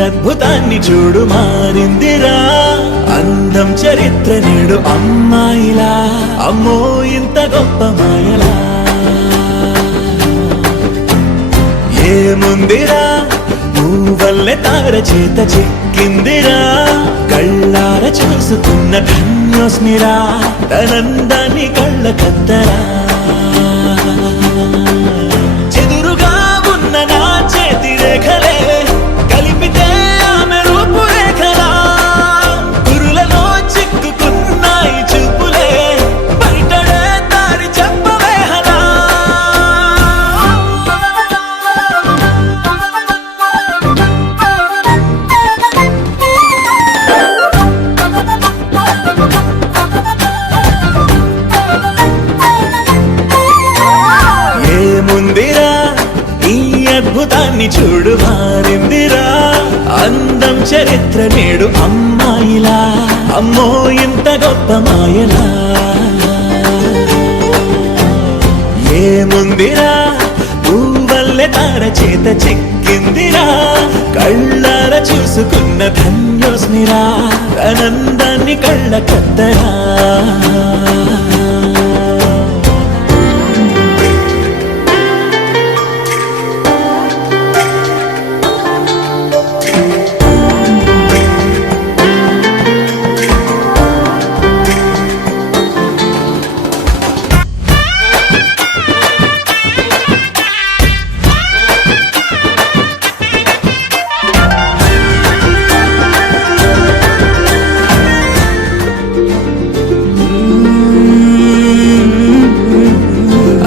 అద్భుతాన్ని చూడు మారిందిరా అందం చరిత్ర నేడు అమ్మాయిలా అమ్మో ఇంత గొప్ప మాయలా ఏముందిరా నువ్వల్లే తార చేత చిక్కిందిరా కళ్ళార చూసుకున్న ధన్యోస్మిరా తనందాన్ని కళ్ళ కద్దరా చెదురుగా ఉన్న నా చేతి రేఖలే కలిపితే ఆమె రూపురేఖలా గురులలో చిక్కుకున్నాయి చూపులే బయటడే దారి చెప్పవేహలా ఏముందిరా ఈ అద్భుతాన్ని చూడు మారిందిరా అందం చరిత్ర నేడు అమ్మాయిలా అమ్మో ఇంత గొప్ప మాయలా ఏముందిరా నువ్వల్లే తార చేత చిక్కిందిరా కళ్ళార చూసుకున్న ధన్యోస్మిరా ఆనందాన్ని కళ్ళ కద్దరా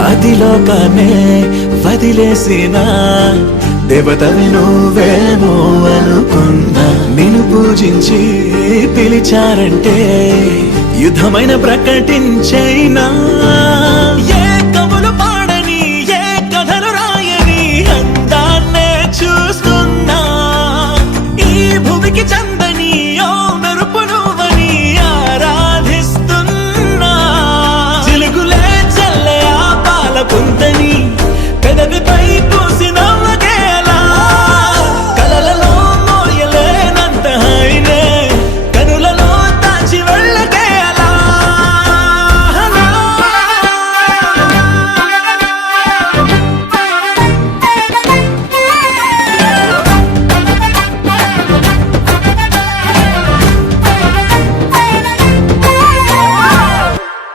అదిలోకానే వదిలేసిన దేవతవి నువ్వేమో అనుకున్నా నిన్ను పూజించి పిలిచారంటే యుద్ధమైన ప్రకటించైనా